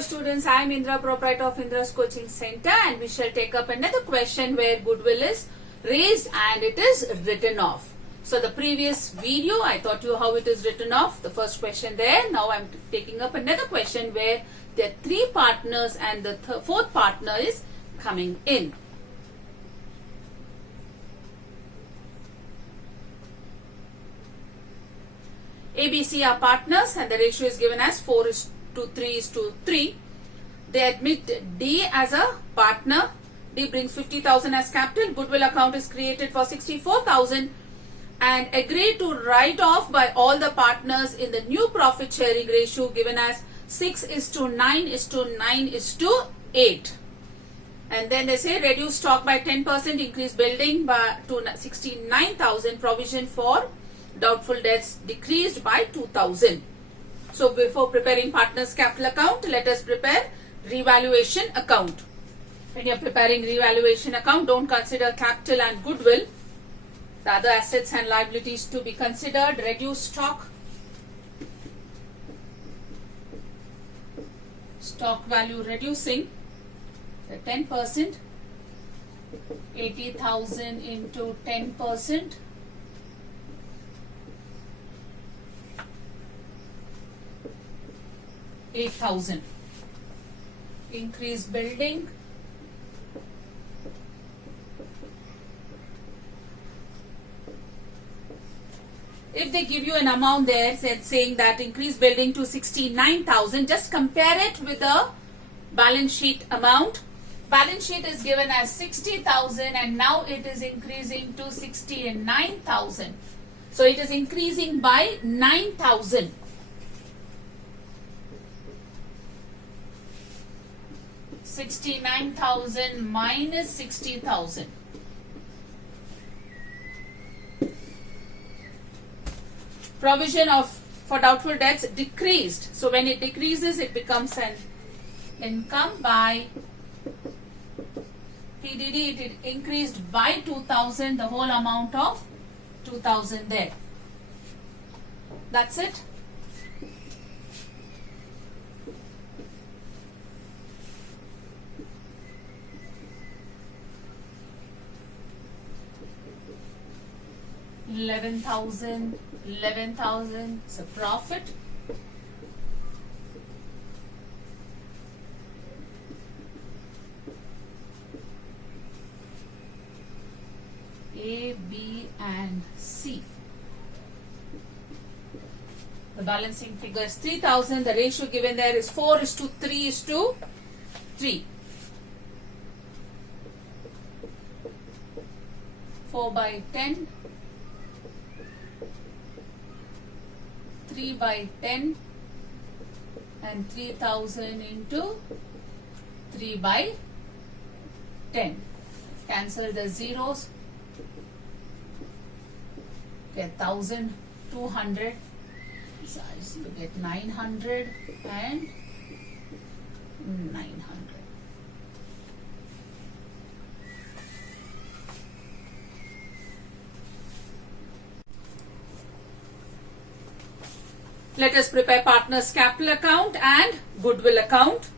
Hello students, I am Indra, proprietor of Indra's Coaching Center, and we shall take up another question where goodwill is raised and it is written off. So the previous video I taught you how it is written off, the first question there. Now I am taking up another question where there are three partners and the fourth partner is coming in. ABC are partners and the ratio is given as 4:3:3. They admit D as a partner. D brings 50,000 as capital. Goodwill account is created for 64,000 and agreed to write off by all the partners in the new profit sharing ratio given as 6:9:9:8. And then they say reduce stock by 10%, increase building by to 69,000, provision for doubtful debts decreased by 2,000. So before preparing partners capital account, let us prepare revaluation account. When you are preparing revaluation account, don't consider capital and goodwill. The other assets and liabilities to be considered. Reduce stock. Stock value reducing. So 10%. 80,000 into 10%. 8,000. Increase building. If they give you an amount there saying that increase building to 69,000, just compare it with the balance sheet amount. Balance sheet is given as 60,000 and now it is increasing to 69,000. So it is increasing by 9,000. 69,000 minus 60,000. Provision for doubtful debts decreased. So when it decreases, it becomes an income by PDD. It increased by 2,000, the whole amount of 2,000 there. That's it. $11,000 is a profit. A, B and C. The balancing figure is 3,000. The ratio given there is 4:3:3. 4 by 10. 3 by 10 and 3,000 into 3 by 10. Cancel the zeros. Get 1,200. So you get 900 and 900. Let us prepare partners capital account and goodwill account.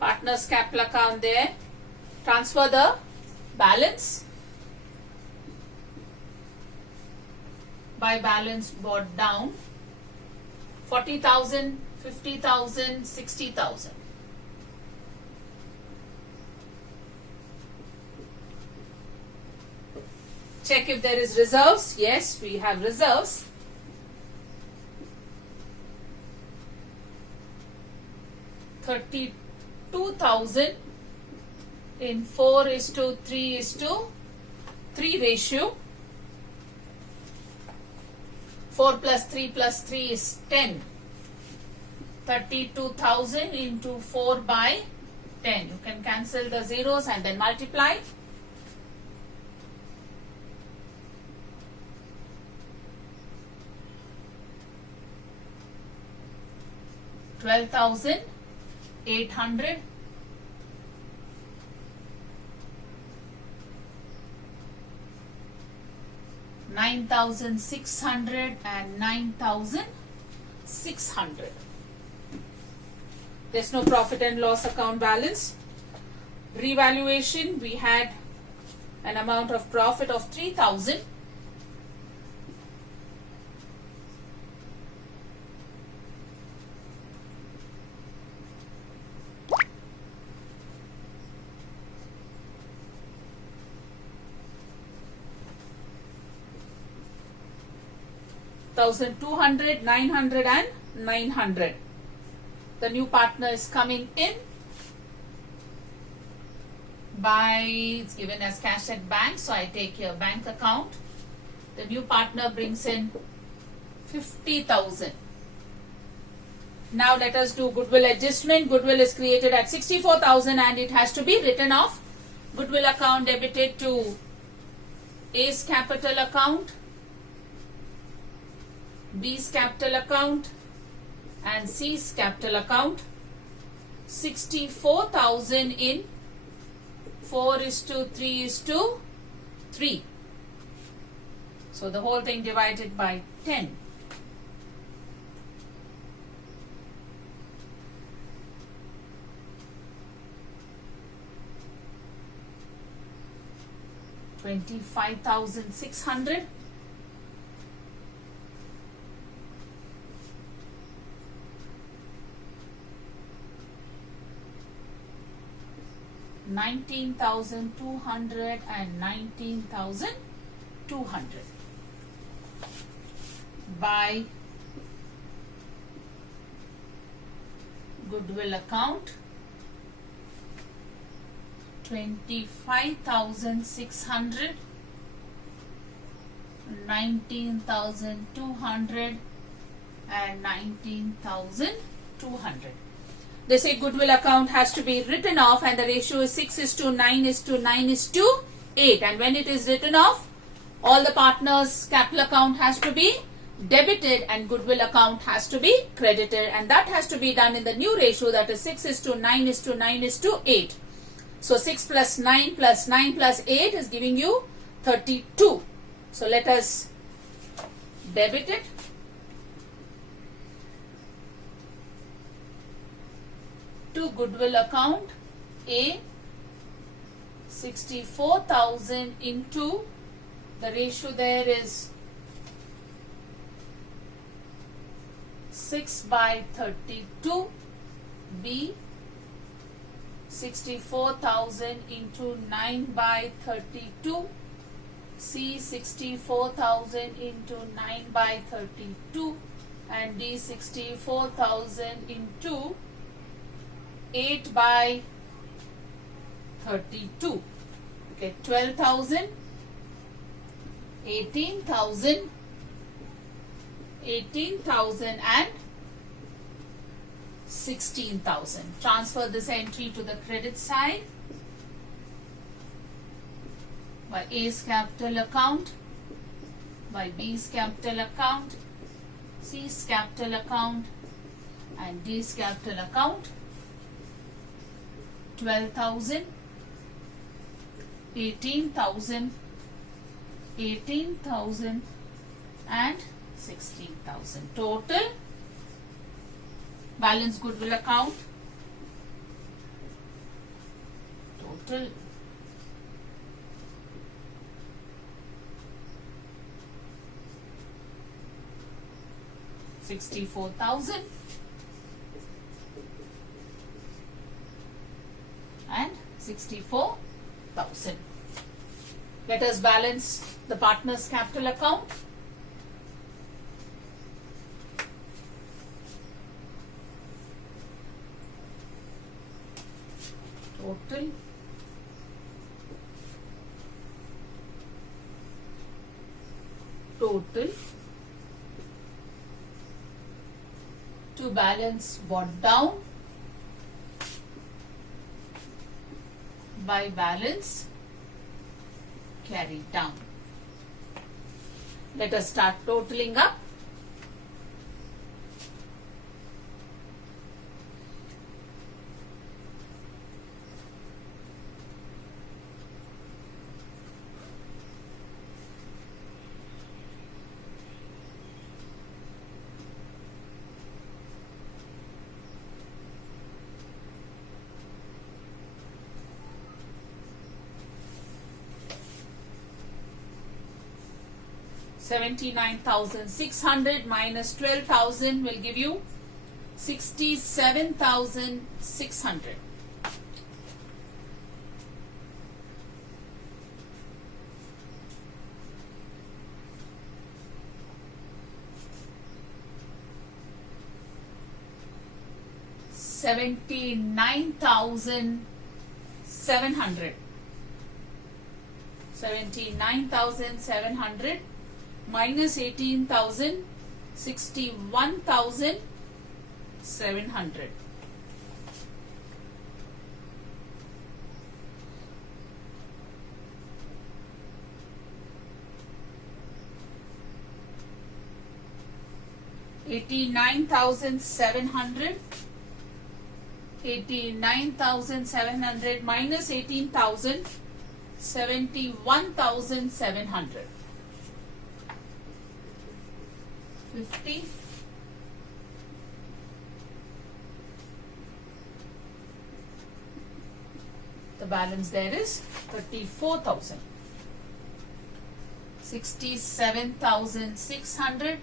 Partners capital account there. Transfer the balance by balance brought down. 40,000, 50,000, 60,000. Check if there is reserves. Yes, we have reserves. 32,000 in 4:3:3 ratio. 4 plus 3 plus 3 is 10. 32,000 into 4 by 10. You can cancel the zeros and then multiply. $12,800. $9,600 and $9,600. There's no profit and loss account balance. Revaluation, we had an amount of profit of 3,000. $1,200, $900 and $900. The new partner is coming in by, it's given as cash at bank, so I take your bank account. The new partner brings in 50,000. Now let us do goodwill adjustment. Goodwill is created at 64,000 and it has to be written off. Goodwill account debited to A's capital account, B's capital account and C's capital account. 64,000 in 4:3:3. So the whole thing divided by 10. $25,600. $19,200 and $19,200 by goodwill account. 25,600, 19,200 and 19,200. They say goodwill account has to be written off and the ratio is 6:9:9:8. And when it is written off, all the partners' capital account has to be debited and goodwill account has to be credited. And that has to be done in the new ratio, that is 6:9:9:8. So 6 plus 9 plus 9 plus 8 is giving you 32. So let us debit it. To goodwill account A, 64,000 into, the ratio there is 6/32. B, 64,000 into 9/32. C, 64,000 into 9/32. And D, 64,000 into 8/32. Okay, 12,000, 18,000, 18,000 and 16,000. Transfer this entry to the credit side by A's capital account, by B's capital account, C's capital account and D's capital account. 12,000, 18,000, 18,000 and 16,000. Total balance goodwill account. Total $64,000 and 64,000. Let us balance the partner's capital account. Total to balance brought down by balance carried down. Let us start totaling up. 79,600 minus 12,000 will give you 67,600. $79,700. 79,700 minus 18,000, 61,700. $89,700. 89,700 minus 18,000, 71,700. 50. The balance there is 34,000. 67,600,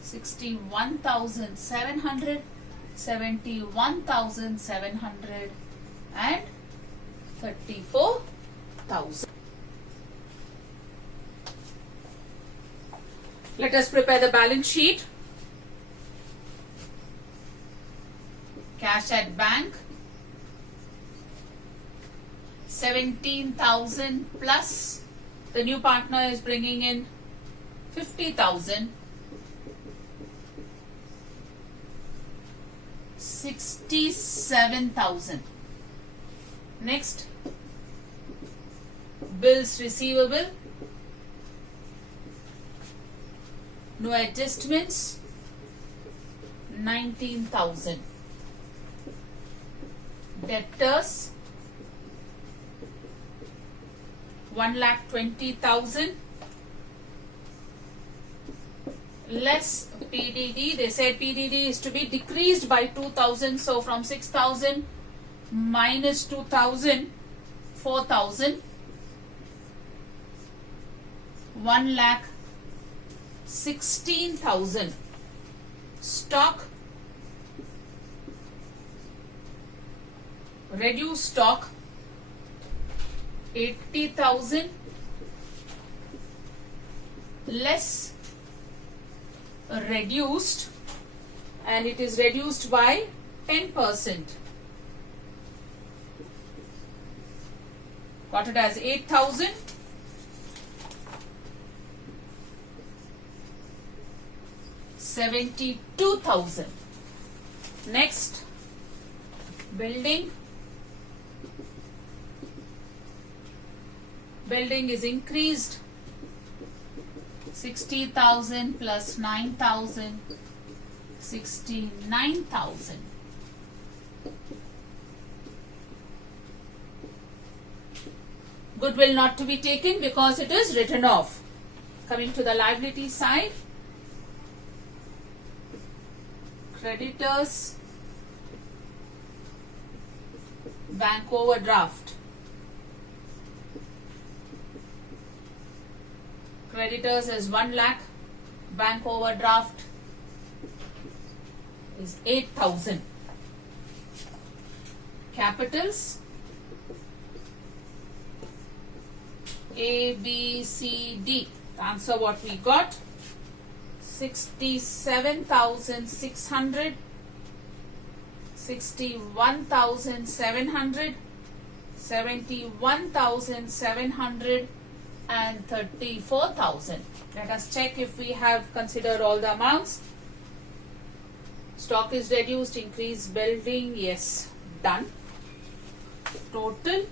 61,700, 71,700 and 34,000. Let us prepare the balance sheet. Cash at bank 17,000 plus the new partner is bringing in 50,000. 67,000. Next, bills receivable, no adjustments, 19,000. Debtors 1,20,000 less PDD. They said PDD is to be decreased by 2,000. So from 6,000 minus 2,000, 4,000. 1,16,000. Stock, reduce stock 80,000 less reduced, and it is reduced by 10%. Got it as 8,000. $72,000. Next, building. Building is increased 60,000 plus 9,000, 69,000. Goodwill not to be taken because it is written off. Coming to the liability side, creditors, bank overdraft. Creditors is 1 lakh, bank overdraft is 8,000. Capitals A, B, C, D. The answer what we got: 67,600, 61,700, 71,700 and 34,000. Let us check if we have considered all the amounts. Stock is reduced, increased building, yes, done. Total.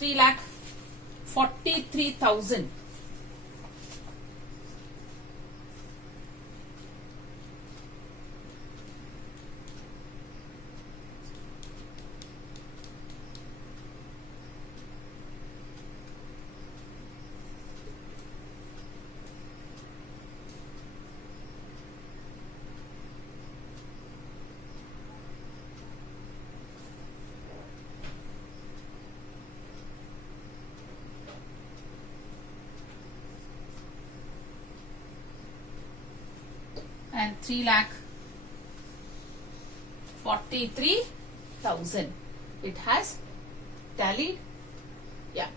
3,43,000. 3,43,000. It has tallied. Yeah.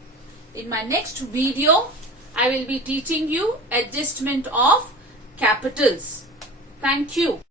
In my next video, I will be teaching you adjustment of capitals. Thank you.